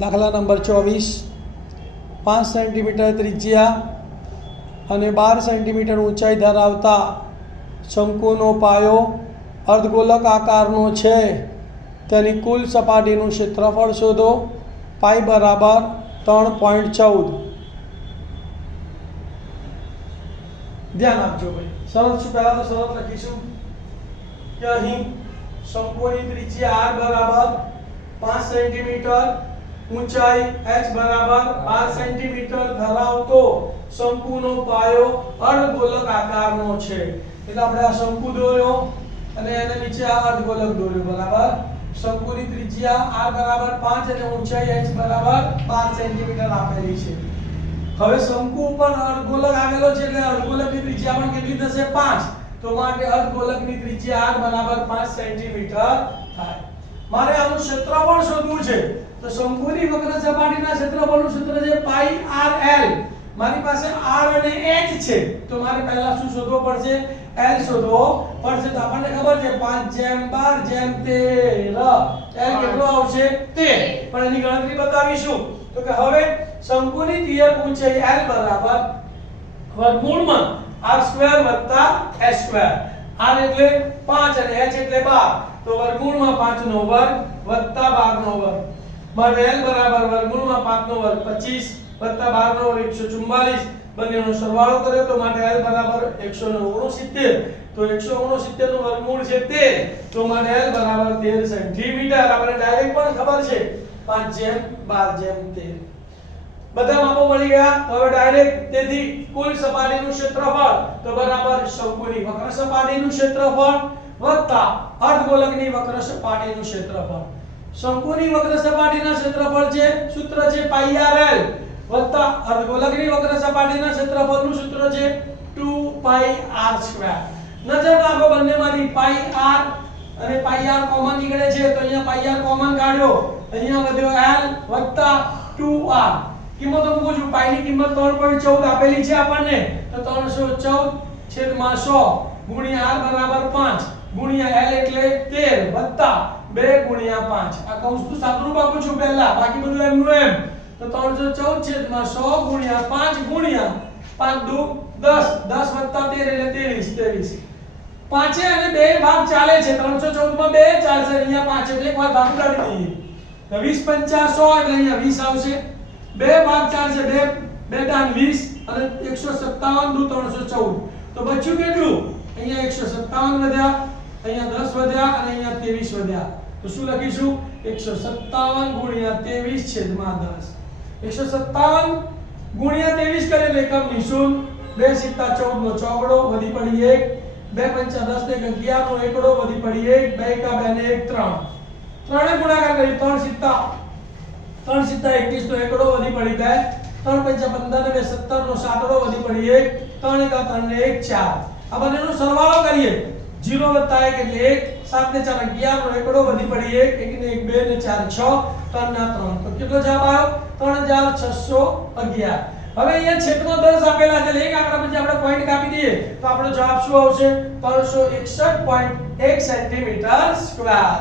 દાખલા number 24 5 centimetre ત્રિજ્યા અને 12 સેન્ટીમીટર ઊંચાઈ ધરાવતા શંકુનો પાયો અર્ધગોલક આકારનો છે, તેની કુલ સપાટીનું ક્ષેત્રફળ શોધો. પાઈ બરાબર 3.14. ધ્યાન આપજો ભાઈ. શરત શું? પહેલા તો શરત લખીશું કે અહીં શંકુની ત્રિજ્યા r બરાબર 5 સેન્ટીમીટર, ઊંચાઈ h બરાબર 12 સેન્ટીમીટર ધરાવતો શંકુનો પાયો અર્ધગોલક આકારનો છે. એટલે આપણે આ શંકુ દોર્યો અને એને નીચે આ અર્ધગોલક દોર્યો, બરાબર. શંકુની ત્રિજ્યા r બરાબર 5 અને ઊંચાઈ h બરાબર 12 સેન્ટીમીટર આપેલી છે. હવે શંકુ ઉપર અર્ધગોલક આવેલો છે એટલે અર્ધગોલકની ત્રિજ્યા પણ કેટલી થશે? 5. તો માટે અર્ધગોલકની ત્રિજ્યા r બરાબર 5 સેન્ટીમીટર થાય. મારે આનું ક્ષેત્રફળ શોધવું છે. તો શંકુની વક્ર સપાટીના ક્ષેત્રફળનું સૂત્ર છે પાઈ rl. મારી પાસે r અને h છે, તો મારે પહેલા શું શોધવો પડશે? l શોધવો પડશે. તો આપણને ખબર છે 5/12/13 l કેટલો આવશે? 13. પણ એની ગણતરી બતાવીશું. તો કે હવે શંકુની તિયક ઊંચાઈ l બરાબર વર્ગમૂળમાં r² + h². r એટલે 5 અને h એટલે 12, તો વર્ગમૂળમાં 5 નો વર્ગ વત્તા 12 નો વર્ગ. માટે l બરાબર વર્ગમૂળમાં 5 નો વર્ગ 25 વત્તા 12 નો વર્ગ 144. બંનેનો સરવાળો કર્યો તો માટે l બરાબર 169. તો 169 નું વર્ગમૂળ છે 13, તો માટે l બરાબર 13 સેન્ટીમીટર. આપણે ડાયરેક્ટ પણ ખબર છે 5/12/13. બધા માપો મળી ગયા. હવે ડાયરેક્ટ તેથી કુલ સપાટીનું ક્ષેત્રફળ તો બરાબર શંકુની વક્ર સપાટીનું ક્ષેત્રફળ વત્તા અર્ધગોલકની વક્ર સપાટીનું ક્ષેત્રફળ. શંકુની વક્ર સપાટીના ક્ષેત્રફળ છે, સૂત્ર છે પાઈ rl, વત્તા અર્ધગોલકની વક્ર સપાટીના ક્ષેત્રફળનું સૂત્ર છે 2 r². નજર નાખો બંનેમાંથી પાઈ r અને પાઈ r કોમન નીકળે છે, તો અહીંયા પાઈ r કોમન કાઢ્યો, અહીંયા વધ્યો l વત્તા 2r. કિંમતો મૂકું છું. પાઈ ની કિંમત 3.14 આપેલી છે આપણને, તો 314/100 ગુણ્યા r બરાબર 5 ગુણ્યા l એટલે 13 વત્તા 2 ગુણ્યા 5. આ કૌંસનું સાદુરૂપ આપું છું પહેલા, બાકી બધું એમનું એમ. તો 314/100 ગુણ્યા 5 ગુણ્યા 5 દુ 10, 10 વત્તા 13 એટલે 23. 5 અને 2 ભાગ ચાલે છે. 314 માં 2 ચાલશે, અહીંયા 5 એટલે એકવાર ભાગ ઉડાડી દઈએ. તો 20 × 5 = 100 એટલે અહીંયા 20 આવશે. 2 ભાગ ચાલશે, 2 દાન 20 અને 157 દુ 314. તો બચ્યું કેટલું? અહીંયા 157 વધ્યા, અહીંયા 10 વધ્યા અને અહીંયા 23 વધ્યા. તો શું લખીશું? 157 × 23/10. 157 ગુણ્યા 23 કરીએ તો એકમ નિશુલ્ક. 2 × 7 = 14 નો ચોગડો વધી પડી 1, 2 × 5 = 10 ને 11 નો એકડો વધી પડી 1, 2 × 2 ને 1 3. 3 ને ગુણાકાર કરી 3 × 7 21 નો એકડો વધી પડી 2, 3 × 5 = 15 ને 17 નો સાતડો વધી પડી 1, 3 × 3 ને 1 4. આ બંનેનો સરવાળો કરીએ 0 + 1 એટલે 1, 7 ને 4 11 નો એકડો વધી પડી 1, 1 ને 1 2 ને 4 6, 3 ના 3. તો કેટલો જવાબ આવ્યો? 3611. હવે અહીંયા છેદમાં 10 આપેલા છે, એક આંકડા પછી આપણે પોઈન્ટ કાપી દઈએ તો આપણો જવાબ શું આવશે? 361.1 સેન્ટીમીટર સ્ક્વેર.